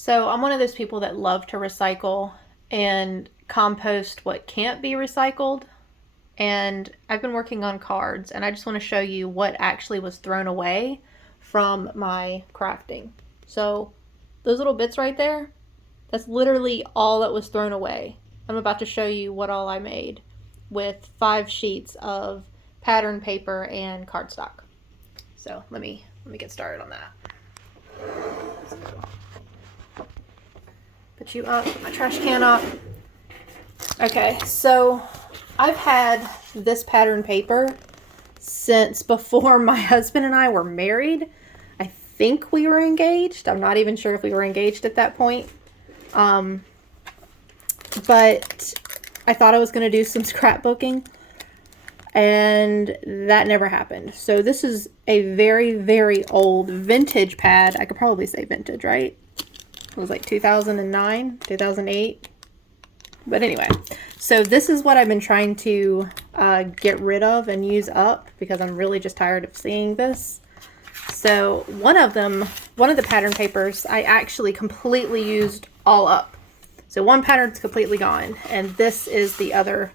So I'm one of those people that love to recycle and compost what can't be recycled. And I've been working on cards, and I just want to show you what actually was thrown away from my crafting. So those little bits right there, that's literally all that was thrown away. I'm about to show you what all I made with 5 sheets of pattern paper and cardstock. So let me get started on that. Put you up, put my trash can up. Okay, so I've had this pattern paper since before my husband and I were married. I think we were engaged. I'm not even sure if we were engaged at that point. But I thought I was going to do some scrapbooking, and that never happened. So this is a very, very old vintage pad. I could probably say vintage, right? It was like 2009, 2008. But anyway, so this is what I've been trying to get rid of and use up because I'm really just tired of seeing this. So one of the pattern papers, I actually completely used all up. So one pattern's completely gone, and this is the other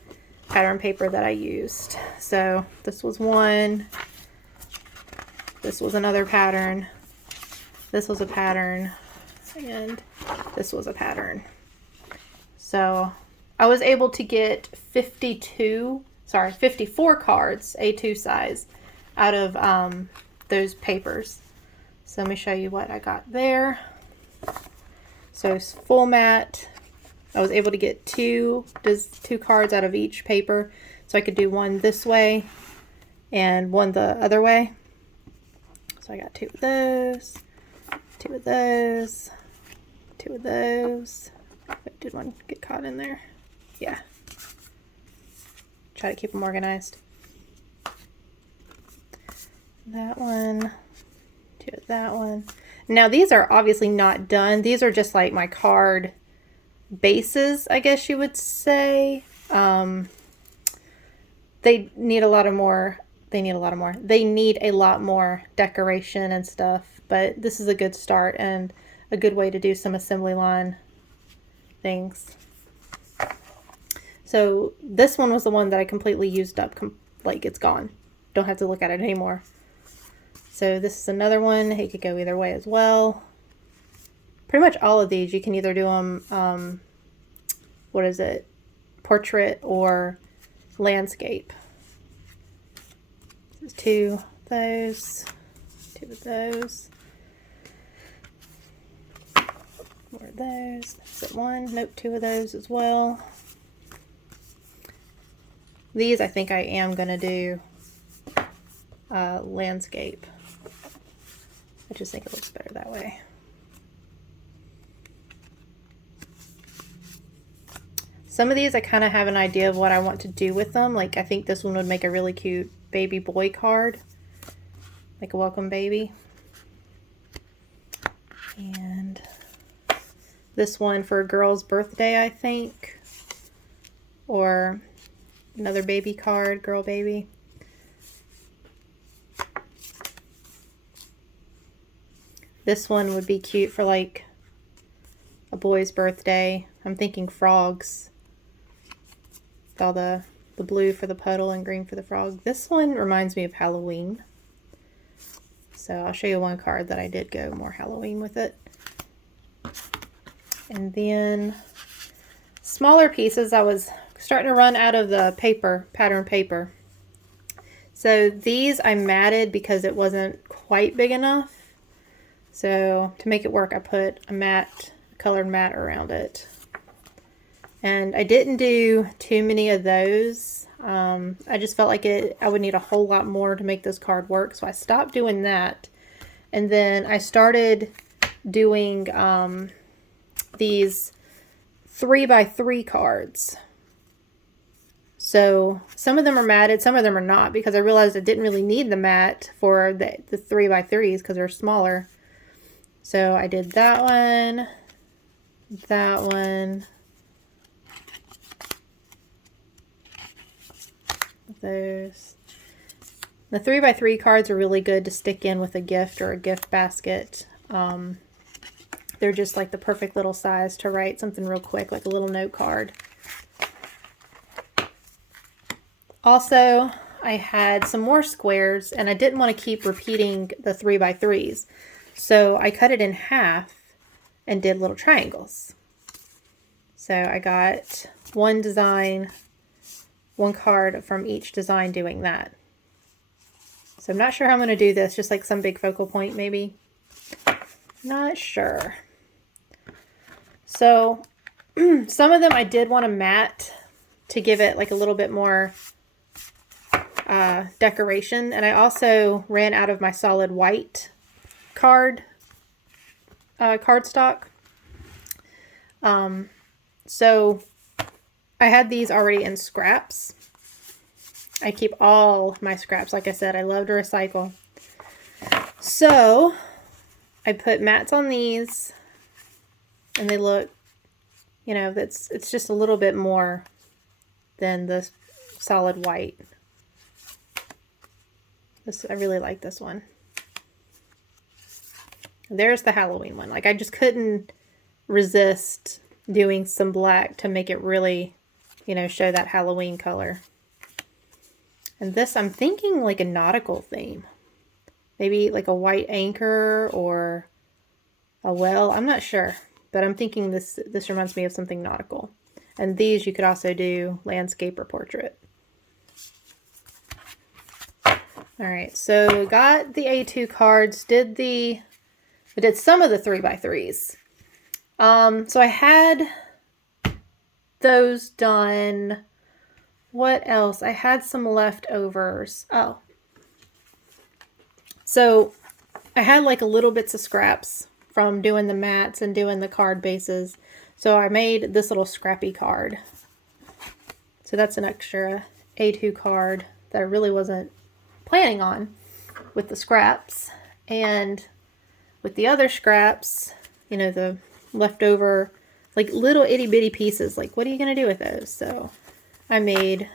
pattern paper that I used. So this was one, this was another pattern, this was a pattern, and this was a pattern. So I was able to get 54 cards, A2 size, out of those papers. So let me show you what I got there. So full mat. I was able to get two cards out of each paper. So I could do one this way and one the other way. So I got two of those, two of those, two of those. Did one get caught in there? Yeah. Try to keep them organized. That one, two of that one. Now these are obviously not done. These are just like my card bases, I guess you would say. They need a lot more. They need a lot more decoration and stuff, but this is a good start and a good way to do some assembly line things. So this one was the one that I completely used up, like it's gone. Don't have to look at it anymore. So this is another one. It could go either way as well. Pretty much all of these, you can either do them, what is it, portrait or landscape. So two of those, two of those, more of those. Is it one? Nope, two of those as well. These I think I am going to do landscape. I just think it looks better that way. Some of these I kind of have an idea of what I want to do with them. Like I think this one would make a really cute baby boy card. Like a welcome baby. And this one for a girl's birthday, I think. Or another baby card, girl baby. This one would be cute for like a boy's birthday. I'm thinking frogs. With all the blue for the puddle and green for the frog. This one reminds me of Halloween. So I'll show you one card that I did go more Halloween with it. And then smaller pieces, I was starting to run out of the paper, pattern paper. So these I matted because it wasn't quite big enough. So to make it work, I put a colored mat around it. And I didn't do too many of those. I just felt like I would need a whole lot more to make this card work. So I stopped doing that. And then I started doing these 3x3 cards. So some of them are matted, some of them are not, because I realized I didn't really need the mat for the 3x3s because they're smaller. So I did that one, those. The 3x3 cards are really good to stick in with a gift or a gift basket. They're just like the perfect little size to write something real quick, like a little note card. Also, I had some more squares, and I didn't want to keep repeating the 3x3s. So I cut it in half and did little triangles. So I got one design, one card from each design doing that. So I'm not sure how I'm going to do this, just like some big focal point maybe. Not sure. So some of them I did want to matte to give it like a little bit more decoration. And I also ran out of my solid white cardstock. So I had these already in scraps. I keep all my scraps. Like I said, I love to recycle. So I put mattes on these, and they look, you know, it's just a little bit more than the solid white. I really like this one. There's the Halloween one. Like, I just couldn't resist doing some black to make it really, you know, show that Halloween color. And this, I'm thinking like a nautical theme. Maybe like a white anchor or a whale. I'm not sure, but I'm thinking this reminds me of something nautical. And these you could also do landscape or portrait. All right, so got the A2 cards, I did some of the 3x3s. So I had those done. What else? I had some leftovers. Oh. So I had like a little bits of scraps from doing the mats and doing the card bases. So I made this little scrappy card. So that's an extra A2 card that I really wasn't planning on with the scraps. And with the other scraps, you know, the leftover, like little itty bitty pieces, like what are you going to do with those? So I made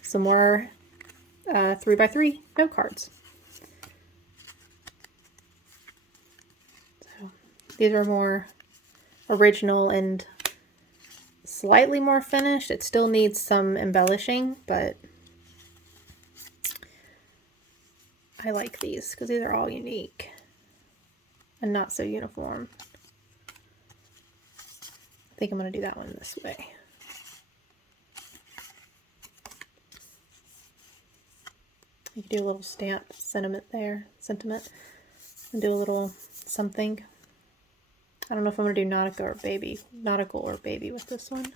some more 3x3 note cards. So these are more original and slightly more finished. It still needs some embellishing, but I like these because these are all unique and not so uniform. I think I'm going to do that one this way. You can do a little stamp sentiment, and do a little something. I don't know if I'm going to do nautical or baby with this one.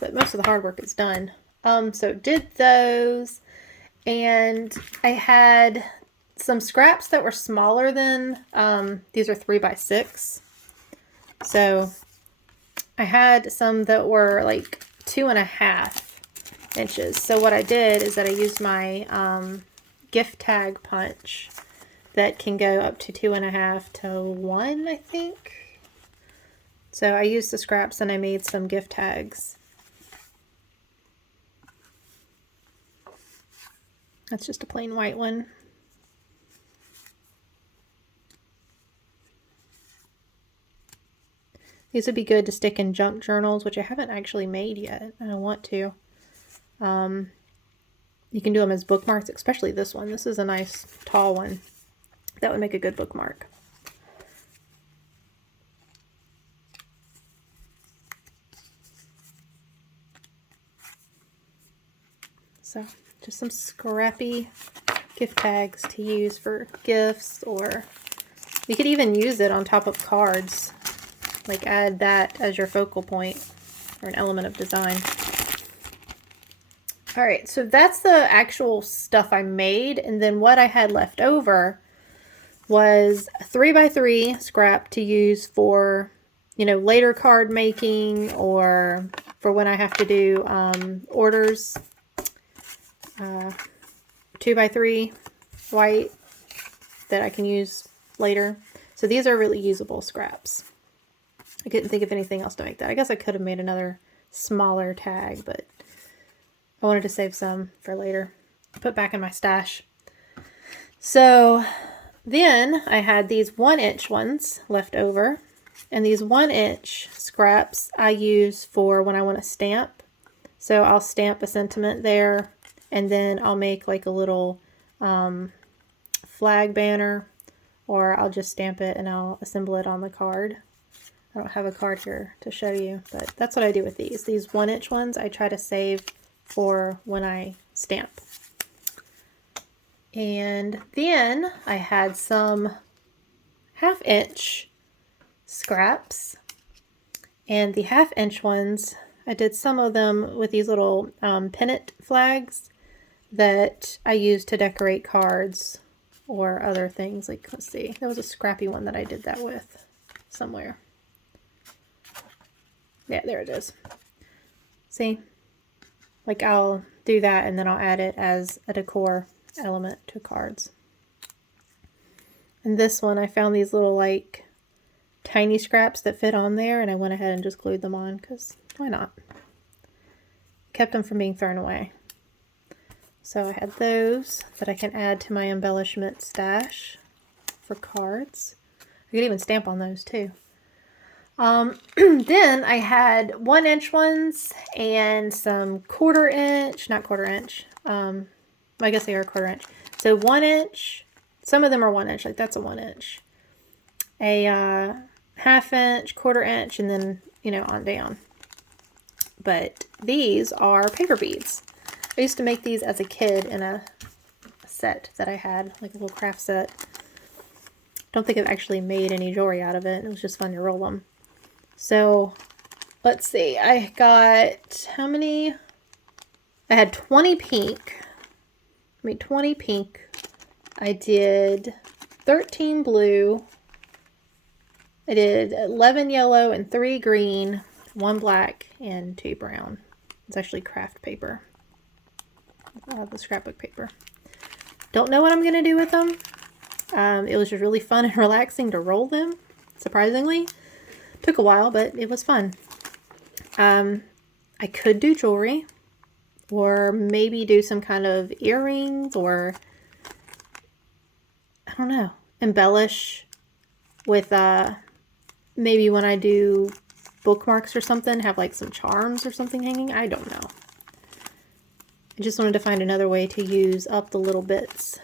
But most of the hard work is done. So did those, and I had some scraps that were smaller than, these are 3x6. So I had some that were like 2.5 inches. So what I did is that I used my gift tag punch that can go up to 2.5 to 1, I think. So I used the scraps and I made some gift tags. That's just a plain white one. These would be good to stick in junk journals, which I haven't actually made yet. I want to. You can do them as bookmarks, especially this one. This is a nice tall one. That would make a good bookmark. So just some scrappy gift tags to use for gifts, or you could even use it on top of cards. Like add that as your focal point or an element of design. All right, so that's the actual stuff I made. And then what I had left over was a 3x3 scrap to use for, you know, later card making or for when I have to do orders. 2x3 white that I can use later. So these are really usable scraps. I couldn't think of anything else to make that. I guess I could have made another smaller tag, but I wanted to save some for later. Put back in my stash. So then I had these 1-inch ones left over, and these 1-inch scraps I use for when I want to stamp. So I'll stamp a sentiment there, and then I'll make like a little flag banner, or I'll just stamp it and I'll assemble it on the card. I don't have a card here to show you, but that's what I do with these. These 1-inch ones I try to save for when I stamp. And then I had some 1/2-inch scraps, and the 1/2-inch ones, I did some of them with these little pennant flags that I use to decorate cards or other things. Like, let's see, there was a scrappy one that I did that with somewhere. Yeah, there it is. See? Like, I'll do that and then I'll add it as a decor element to cards. And this one, I found these little like tiny scraps that fit on there, and I went ahead and just glued them on because why not? Kept them from being thrown away. So I had those that I can add to my embellishment stash for cards. I could even stamp on those too. Then I had 1-inch ones and some 1/4 inch, not 1/4 inch. I guess they are 1/4 inch. So 1-inch, some of them are 1-inch, like that's a 1-inch. A 1/2 inch, 1/4 inch, and then, you know, on down. But these are paper beads. I used to make these as a kid in a set that I had, like a little craft set. Don't think I've actually made any jewelry out of it. It was just fun to roll them. So let's see, I got how many? I had 20 pink. I made 20 pink. I did 13 blue. I did 11 yellow and 3 green, 1 black, and 2 brown. It's actually craft paper. The scrapbook paper. Don't know what I'm going to do with them. It was just really fun and relaxing to roll them, surprisingly. Took a while, but it was fun. I could do jewelry, or maybe do some kind of earrings, or I don't know, embellish with maybe when I do bookmarks or something, have like some charms or something hanging. I don't know. I just wanted to find another way to use up the little bits.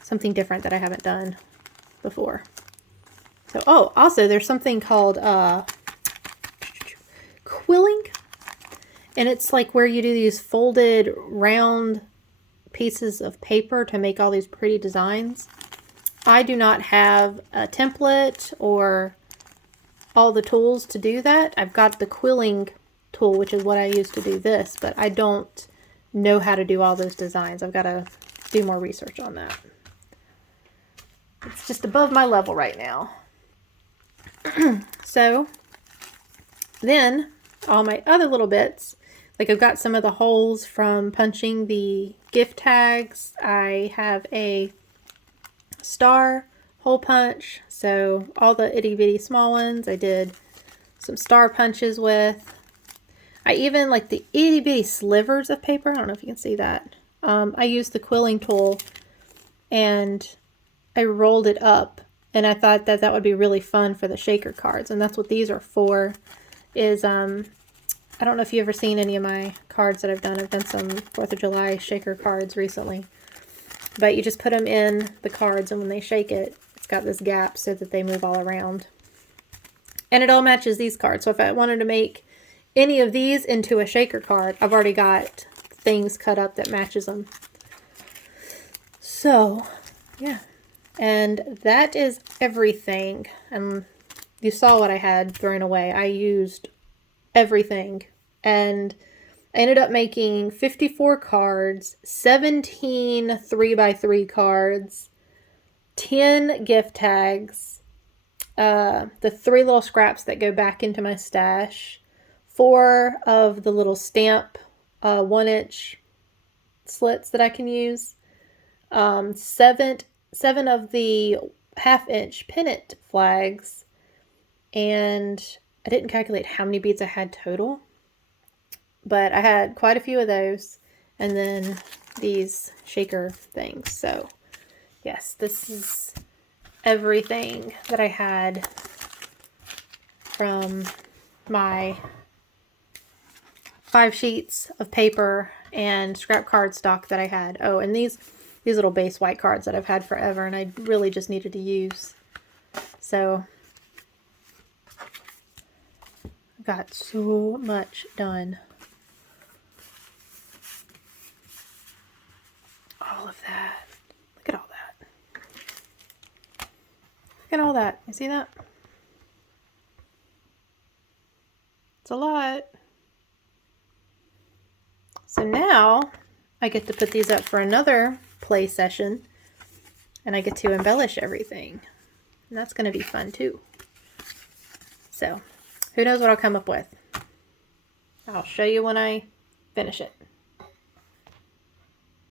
Something different that I haven't done before. So, oh, also there's something called quilling. And it's like where you do these folded round pieces of paper to make all these pretty designs. I do not have a template or all the tools to do that. I've got the quilling tool, which is what I use to do this, but I don't know how to do all those designs. I've got to do more research on that. It's just above my level right now. So then all my other little bits, like I've got some of the holes from punching the gift tags. I have a star hole punch, so all the itty bitty small ones I did some star punches with. I even like the itty bitty slivers of paper. I don't know if you can see that. I used the quilling tool and I rolled it up, and I thought that that would be really fun for the shaker cards, and that's what these are for. Is I don't know if you've ever seen any of my cards that I've done. I've done some 4th of July shaker cards recently. But you just put them in the cards, and when they shake it, it's got this gap so that they move all around. And it all matches these cards. So if I wanted to make any of these into a shaker card, I've already got things cut up that matches them. So, yeah. And that is everything. And you saw what I had thrown away. I used everything, and I ended up making 54 cards, 17 3x3 cards, 10 gift tags, the 3 little scraps that go back into my stash, 4 of the little stamp 1-inch slits that I can use, 7 of the 1/2-inch pennant flags, and I didn't calculate how many beads I had total, but I had quite a few of those, and then these shaker things. So Yes, this is everything that I had from my 5 sheets of paper and scrap cardstock that I had. Oh, and these little base white cards that I've had forever and I really just needed to use. So got so much done. All of that. Look at all that. Look at all that. You see that? It's a lot. So now I get to put these up for another play session and I get to embellish everything. And that's going to be fun too. So who knows what I'll come up with. I'll show you when I finish it.